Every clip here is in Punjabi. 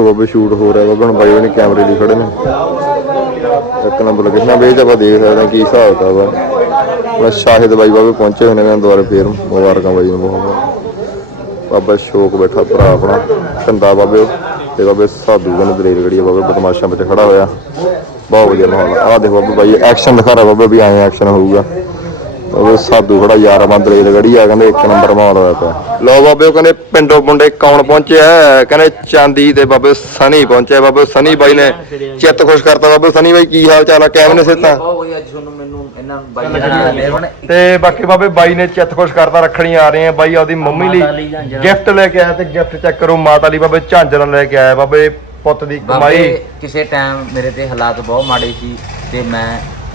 ਬਾਬੇ ਸ਼ੂਟ ਹੋ ਰਿਹਾ ਬਾਬੇ ਹੁਣ ਬਾਈ ਉਹਨੇ ਕੈਮਰੇ ਲਈ ਖੜੇ ਨੇ। ਇੱਕ ਨੰਬਰ ਲੱਗੇ। ਵੇਚ ਆਪਾਂ ਦੇਖ ਸਕਦੇ ਹਾਂ ਕੀ ਹਿਸਾਬ ਦਾ ਵਾ ਬਸ ਸ਼ਾਹਿਦ ਬਾਈ ਬਾਬੇ ਪਹੁੰਚੇ ਹੋਏ ਨੇ ਇਹਨਾਂ ਦੁਆਰੇ ਫੇਰ। ਮੁਬਾਰਕਾਂ ਬਾਈ ਨੂੰ ਬਹੁਤ ਬਾਬਾ ਸ਼ੋਕ ਬੈਠਾ, ਭਰਾ ਆਪਣਾ। ਚੰਦਾ ਬਾਬੇ ਉਹ। ਤੇ ਬਾਬੇ ਸਾਧੂ ਗਨ ਦਲੇਰ ਗੜੀ ਬਾਬੇ ਬਦਮਾਸ਼ਾਂ ਵਿੱਚ ਖੜਾ ਹੋਇਆ। ਬਹੁਤ ਵਧੀਆ ਮਾਹੌਲ ਆ। ਆਹ ਦੇਖੋ ਬਾਬੇ ਬਾਈ ਐਕਸ਼ਨ ਦਿਖਾ ਰਿਹਾ ਬਾਬੇ ਵੀ ਆਏ ਐਕਸ਼ਨ ਹੋਊਗਾ। ਉਹ ਸਾਧੂ ਖੜਾ ਯਾਰ ਮੰਦ ਰੇਲ ਗੜੀ ਆ ਕਹਿੰਦੇ ਇੱਕ ਨੰਬਰ ਮਾਹੌਲ ਹੋਇਆ ਪਿਆ। ਲੋ ਬਾਬੇ ਉਹ ਕਹਿੰਦੇ ਪਿੰਡੋਂ ਮੁੰਡੇ ਕੌਣ ਪਹੁੰਚਿਆ ਹੈ? ਕਹਿੰਦੇ ਚਾਂਦੀ ਦੇ ਬਾਬੇ ਸਨੀ ਪਹੁੰਚਿਆ। ਬਾਬੇ ਸਨੀ ਬਾਈ ਨੇ ਚਿੱਤ ਖੁਸ਼ ਕਰਤਾ। ਬਾਬੇ ਸਨੀ ਬਾਈ ਕੀ ਹਾਲ ਚਾਲ ਆ? ਕਿਵੇਂ ਨੇ ਸਿੱਧਾ ਬਹੁਤ ਵਧੀਆ ਅੱਜ ਤੁਹਾਨੂੰ ਮੈਨੂੰ ਇਹਨਾਂ ਬਾਈ ਨਾਲ ਮਿਹਰਬਾਨ ਤੇ ਬਾਕੀ ਬਾਬੇ ਬਾਈ ਨੇ ਚਿੱਤ ਖੁਸ਼ ਕਰਤਾ ਰੱਖਣੀ ਆ ਰਹੇ ਆ ਬਾਈ ਆਪਦੀ ਮੰਮੀ ਲਈ। ਗਿਫਟ ਲੈ ਕੇ ਆਇਆ ਤੇ ਗਿਫਟ ਚੈੱਕ ਕਰੋ ਮਾਤਾ ਲਈ ਬਾਬੇ ਝਾਂਜਰਾਂ ਲੈ ਕੇ ਆਇਆ। ਬਾਬੇ ਪੁੱਤ ਦੀ ਕਮਾਈ। ਬਾਬੇ ਕਿਸੇ ਟਾਈਮ ਮੇਰੇ ਤੇ ਹਾਲਾਤ ਬਹੁਤ ਮਾੜੇ ਸੀ ਤੇ ਮੈਂ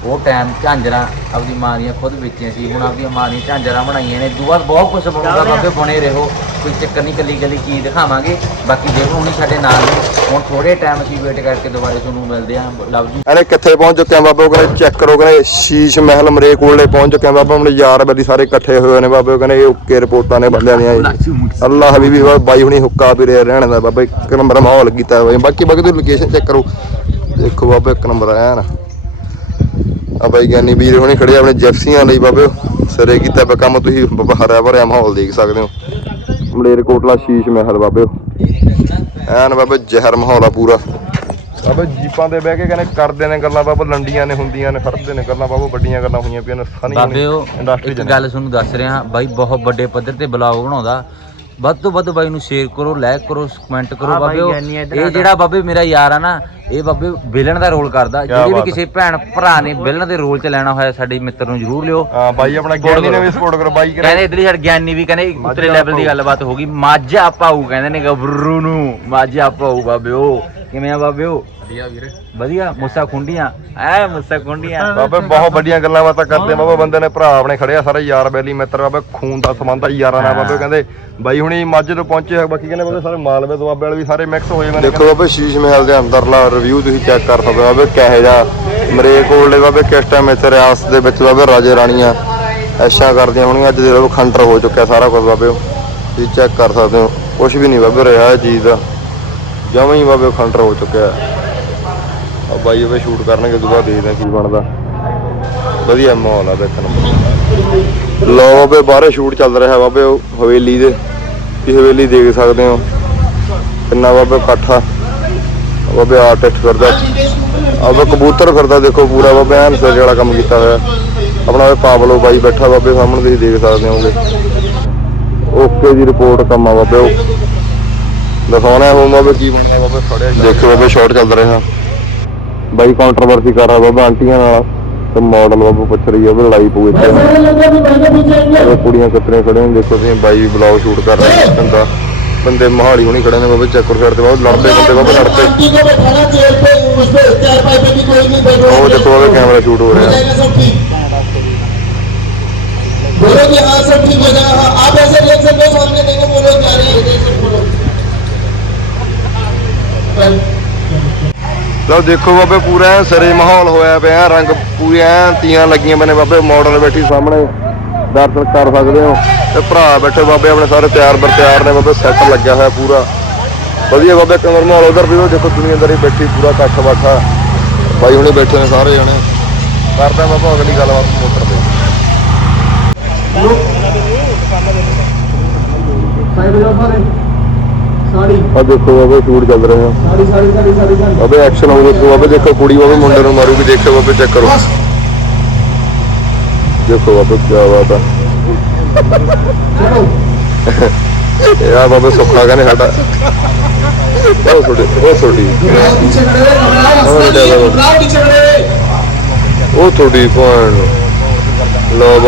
ਉਹ ਟਾਈਮ ਝਾਂਜਰਾਂ ਆਪਦੀ ਮਾਂ ਦੀਆਂ ਖੁਦ ਵੇਚੀਆਂ ਸੀ ਹੁਣ ਆਪਦੀਆਂ ਮਾਂ ਦੀਆਂ ਝਾਂਜਰਾਂ ਬਣਾਈਆਂ ਨੇ। ਦੂਆ ਬਹੁਤ ਕੁਝ ਬਣੂਗਾ ਬਾਬੇ ਬਣੇ ਰਹੋ। ਕੋਈ ਚੱਕਰ ਨਹੀਂ ਕੱਲੀ ਕੱਲੀ ਚੀਜ਼ ਦਿਖਾਵਾਂਗੇ। ਬਾਕੀ ਦੇਖੋ ਹੁਣੀ ਸਾਡੇ ਨਾਲ ਨੇ। ਹੁਣ ਥੋੜੇ ਟਾਈਮ ਅਸੀਂ ਵੇਟ ਕਰਕੇ ਦੁਬਾਰੇ ਤੁਹਾਨੂੰ ਮਿਲਦੇ ਆਂ ਲਵ ਜੀ। ਇਹਨੇ ਕਿੱਥੇ ਪਹੁੰਚ ਚੁੱਕੇ ਆ ਬਾਬੇ ਕਹਿੰਦੇ ਚੈੱਕ ਕਰੋ ਕਹਿੰਦੇ ਸ਼ੀਸ਼ ਮਹਿਲ ਮਰੇ ਕੋਲੇ ਪਹੁੰਚ ਚੁੱਕੇ ਆ ਬਾਬਾ। ਆਪਣੇ ਯਾਰ ਬਦੀ ਸਾਰੇ ਇਕੱਠੇ ਹੋਏ ਨੇ ਬਾਬੇ। ਕਹਿੰਦੇ ਇਹ ਓਕੇ ਰਿਪੋਰਟਾਂ ਨੇ ਬੰਦਿਆਂ ਦੀਆਂ ਅੱਲਾ ਹਬੀਬੀ ਬਾਬਾ ਬਾਈ ਹੁਣੀ ਹੁੱਕਾ ਵੀ ਰਿਹਾ ਰਹਿਣ ਦਾ ਬਾਬਾ। ਇੱਕ ਨੰਬਰ ਮਾਹੌਲ ਕੀਤਾ ਹੋਇਆ। ਬਾਕੀ ਬਾਕੀ ਤੁਸੀਂ ਲੋਕੇਸ਼ਨ ਚੈੱਕ ਕਰੋ। ਦੇਖੋ ਬਾਬਾ ਇੱਕ ਨੰਬਰ ਆਇਆ ਨਾ। ਆ ਬਾਈ ਗਿਆਨੀ ਵੀਰ ਹੁਣੀ ਖੜੇ ਆਪਣੇ ਜੈਫਸੀਆਂ ਲਈ ਬਾਬੇ। ਸਿਰੇ ਕੀਤਾ ਪਿਆ ਕੰਮ ਤੁਸੀਂ ਬਾਬਾ ਹਰਿਆ ਭਰਿਆ ਮਾਹੌਲ ਦੇਖ ਸਕਦੇ ਹੋ। ਮਲੇਰ ਕੋਟਲਾ ਸ਼ੀਸ਼ ਮਹਿਲ ਬਾਬੇ। ਐਨ ਬਾਬੇ ਜ਼ਹਿਰ ਮਾਹੌਲ ਆ ਪੂਰਾ। ਬਾਬਾ ਜੀਪਾਂ ਤੇ ਬਹਿ ਕੇ ਕਹਿੰਦੇ ਕਰਦੇ ਨੇ ਗੱਲਾਂ ਬਾਬਾ ਲੰਡੀਆਂ ਨੇ ਹੁੰਦੀਆਂ ਨੇ ਫੜਦੇ ਨੇ ਗੱਲਾਂ ਬਾਬਾ ਵੱਡੀਆਂ ਗੱਲਾਂ ਹੋਈਆਂ ਪਈਆਂ ਨੇ ਸਨੀ ਬਾਬੇ ਇੰਡਸਟਰੀ ਇੱਕ ਗੱਲ ਤੁਹਾਨੂੰ ਦੱਸ ਰਿਹਾ ਬਾਈ ਬਹੁਤ ਵੱਡੇ ਪੱਧਰ ਤੇ ਬਲੌਗ ਬਣਾਉਂਦਾ। ਵੱਧ ਤੋਂ ਵੱਧ ਬਾਈ ਨੂੰ ਸ਼ੇਅਰ ਕਰੋ ਲਾਈਕ ਕਰੋ ਕਮੈਂਟ ਕਰੋ ਬਾਬੇ ਉਹ ਇਹ ਜਿਹੜਾ ਬਾਬੇ ਮੇਰਾ ਯਾਰ ਆ ਨਾ ਇਹ ਬਾਬੇ ਵਿਲਨ ਦਾ ਰੋਲ ਕਰਦਾ। ਜਿਹੜੇ ਵੀ ਕਿਸੇ ਭੈਣ ਭਰਾ ਨੇ ਵਿਲਨ ਦੇ ਰੋਲ 'ਚ ਲੈਣਾ ਹੋਇਆ ਸਾਡੇ ਮਿੱਤਰ ਨੂੰ ਜ਼ਰੂਰ ਲਿਓ। ਹਾਂ ਬਾਈ ਆਪਣਾ ਗਿਆਨੀ ਨੇ ਵੀ ਸਪੋਰਟ ਕਰੋ ਬਾਈ ਕਹਿੰਦੇ ਇਧਰਲੀ ਸਾਡ ਗਿਆਨੀ ਵੀ ਕਹਿੰਦੇ ਉਤਰੇ ਲੈਵਲ ਦੀ ਗੱਲਬਾਤ ਹੋ ਗਈ। ਮਾਝਾ ਪਾਉ ਕਹਿੰਦੇ ਨੇ ਗੱਭਰੂ ਨੂੰ। ਮਾਝਾ ਪਾਉ ਬਾਬੇ ਉਹ ਕਿਵੇਂ ਆ ਬਾਬੇ ਉਹ ਵਧੀਆ ਵੀਰੇ। ਵਧੀਆ ਮੁੱਸਾ ਖੁੰਡੀਆਂ। ਐ ਮੁੱਸਾ ਖੁੰਡੀਆਂ। ਬਾਬੇ ਬਹੁਤ ਵੱਡੀਆਂ ਗੱਲਾਂ ਬਾਤਾਂ ਕਰਦੇ ਆ। ਬਾਬਾ ਬੰਦੇ ਨੇ ਭਰਾ ਆਪਣੇ ਖੜੇ ਆ ਸਾਰੇ ਯਾਰ ਬੈਲੀ ਮਿੱਤਰ ਬਾਬੇ ਖੂਨ ਦਾ ਸੰਬੰਧ ਆ ਯਾਰਾਂ ਨਾਲ। ਬਾਬੇ ਕਹਿੰਦੇ ਬਾਈ ਹੁਣੀ ਮੱਝ ਤੋਂ ਪਹੁੰਚੇ ਆ। ਬਾਕੀ ਕਹਿੰਦੇ ਬਾਬੇ ਸਾਰੇ ਮਾਲਵੇ ਦੁਆਬੇ ਵਾਲੇ ਵੀ ਸਾਰੇ ਮਿਕਸ ਹੋਏ ਨੇ। ਦੇਖੋ ਬਾਬੇ ਸ਼ੀਸ਼ ਮਹਿਲ ਦੇ ਅੰਦਰਲਾ ਰਿਵਿਊ ਤੁਸੀਂ ਚੈੱਕ ਕਰ ਸਕਦੇ ਹੋ। ਬਾਬੇ ਕਿਹੋ ਜਿਹਾ ਮਰੇ ਕੋਲੇ ਬਾਬੇ ਕਿਸ ਟਾਈਮ ਇੱਥੇ ਰਿਆਸਤ ਦੇ ਵਿੱਚ ਬਾਬੇ ਰਾਜੇ ਰਾਣੀਆਂ ਐਸ਼ਾ ਕਰਦੀਆਂ ਹੋਣਗੀਆਂ। ਅੱਜ ਦੇ ਬਾਬੇ ਖੰਡਰ ਹੋ ਚੁੱਕਿਆ ਸਾਰਾ ਕੁਝ ਬਾਬੇ। ਤੁਸੀਂ ਚੈੱਕ ਕਰ ਸਕਦੇ ਹੋ। ਕੁਝ ਵੀ ਨਹੀਂ ਬਾਬੇ ਰਿਹਾ ਇਹ ਚੀਜ਼ ਦਾ। ਜਮਾਂ ਹੀ ਬਾਬੇ ਖੰਡਰ ਹੋ ਚੁੱਕਿਆ। ਆ ਬਾਈ ਉਹ ਸ਼ੂਟ ਕਰਨਗੇ ਦੁਬਾਰਾ ਦੇਖਦੇ ਆ ਕੀ ਬਣਦਾ। ਵਧੀਆ ਮਾਹੌਲ ਆ ਦੇਖਣ ਨੂੰ। ਲੋ ਬਾਬੇ, ਬਾਹਰੇ ਸ਼ੂਟ ਚੱਲ ਰਿਹਾ ਬਾਬੇ ਉਹ ਹਵੇਲੀ ਦੇ। ਇਹ ਹਵੇਲੀ ਦੇਖ ਸਕਦੇ ਹੋ। ਕਿੰਨਾ ਬਾਬੇ ਇਕੱਠਾ। ਬਾਬੇ ਆਰਟਿਸਟ ਫਿਰਦਾ। ਆਬੇ ਕਬੂਤਰ ਫਿਰਦਾ, ਦੇਖੋ ਪੂਰਾ ਬਾਬੇ, ਐਨ ਸਿਰ ਵਾਲਾ ਕੰਮ ਕੀਤਾ ਹੋਇਆ। ਆਪਣਾ ਉਹ ਪਾਵਲੋ ਬਾਈ ਬੈਠਾ ਬਾਬੇ ਸਾਹਮਣੇ, ਤੁਸੀਂ ਦੇਖ ਸਕਦੇ ਹੋਗੇ। ਓਕੇ ਦੀ ਰਿਪੋਰਟ ਕੰਮ ਆ ਬਾਬੇ ਉਹ। ਦਿਖਾਉਣਾ ਹੋਊ ਬਾਬੇ ਕੀ ਬਣਿਆ ਬਾਬੇ, ਫੜਿਆ ਦੇਖੋ ਬਾਬੇ ਸ਼ਾਟ ਚੱਲ ਰਿਹਾ। ਬਾਈ ਕੰਟਰੋਵਰਸੀ ਕਰ ਰਿਹਾ ਬਾਬਾ ਆਂਟੀਆਂ ਨਾਲ ਤੇ ਮਾਡਲ ਬਾਬੂ ਪੁੱਛ ਰਹੀ ਆ ਵੀ ਲੜਾਈ ਪਊ ਇੱਥੇ ਉਹ ਕੁੜੀਆਂ ਕਿਤਨੇ ਖੜੇ ਨੇ ਦੇਖੋ ਤੁਸੀਂ ਬਾਈ ਵੀ ਬਲੌਗ ਸ਼ੂਟ ਕਰ ਰਹੇ ਨੇ ਚੰਗਾ ਬੰਦੇ ਮਹਾਲੀ ਹੋਣੀ ਖੜੇ ਨੇ ਬਾਬਾ ਚੱਕਰ ਸਾਈਡ ਤੇ ਬਹੁਤ ਲੜਦੇ ਬੰਦੇ ਬਾਬਾ ਲੜਦੇ आंटी को बैठाना चेयर पे उस पे चार पाई पे भी कोई नहीं बैठो ਉਹ ਦੇਖੋ ਬਾਬਾ ਕੈਮਰਾ ਸ਼ੂਟ ਹੋ ਰਿਹਾ जाएगा सब ठीक बोलो कि हाँ सब ठीक हो जाएगा हाँ, आप ऐसे रिएक्शन दो सामने देखो बोलो क्या रहे हैं रिएक्शन बोलो ਲਓ ਦੇਖੋ ਬਾਬੇ ਪੂਰਾ ਸਰੇ ਮਾਹੌਲ ਹੋਇਆ ਪਿਆ ਰੰਗ ਪੂਰੇ ਐ ਤੀਆਂ ਲੱਗੀਆਂ ਮੈਨੇ ਬਾਬੇ ਮਾਡਲ ਬੈਠੀ ਸਾਹਮਣੇ ਦਰਸ਼ਨ ਕਰ ਸਕਦੇ ਹੋ। ਤੇ ਭਰਾ ਬੈਠੇ ਬਾਬੇ ਆਪਣੇ ਸਾਰੇ ਤਿਆਰ ਬਰ ਤਿਆਰ ਨੇ ਬਾਬੇ ਸੈੱਟ ਲੱਗਿਆ ਹੋਇਆ ਪੂਰਾ। ਵਧੀਆ ਬਾਬੇ ਕਮਰ ਮਾਹੌਲ ਉਧਰ ਵੀ ਦੇਖੋ ਦੁਨੀਆਦਾਰੀ ਬੈਠੀ ਪੂਰਾ ਕੱਖ ਬਾਠਾ। ਭਾਈ ਹੁਣੇ ਬੈਠੇ ਨੇ ਸਾਰੇ ਜਣੇ। ਕਰਦਾ ਬਾਬਾ ਅਗਲੀ ਗੱਲਬਾਤ ਮੋਟਰ ਤੇ। ਸਾਹਿਬ ਜੀ ਬਾਰੇ ਆ ਦੇਖੋ ਬਾਬੇ ਸ਼ੂਟ ਚੱਲ ਰਿਹਾ। ਬਾਬੇ ਐਕਸ਼ਨ ਆਉ ਦੇਖੋ ਬਾਬੇ ਦੇਖੋ ਕੁੜੀ ਬਾਬੇ ਮੁੰਡੇ ਨੂੰ ਮਾਰੂਗੀ ਦੇਖੋ ਬਾਬੇ ਚੈੱਕ ਕਰੋ। ਦੇਖੋ ਬਾਬੇ ਕੀ ਬਾਤ ਆ। ਯਾ ਬਾਬੇ ਸੁੱਖਾ ਕਹਿੰਦੇ ਸਾਡਾ। ਉਹ ਛੋਟੀ ਉਹ ਛੋਟੀ ਉਹ ਛੋਟੀ ਪਾਣ ਲੋ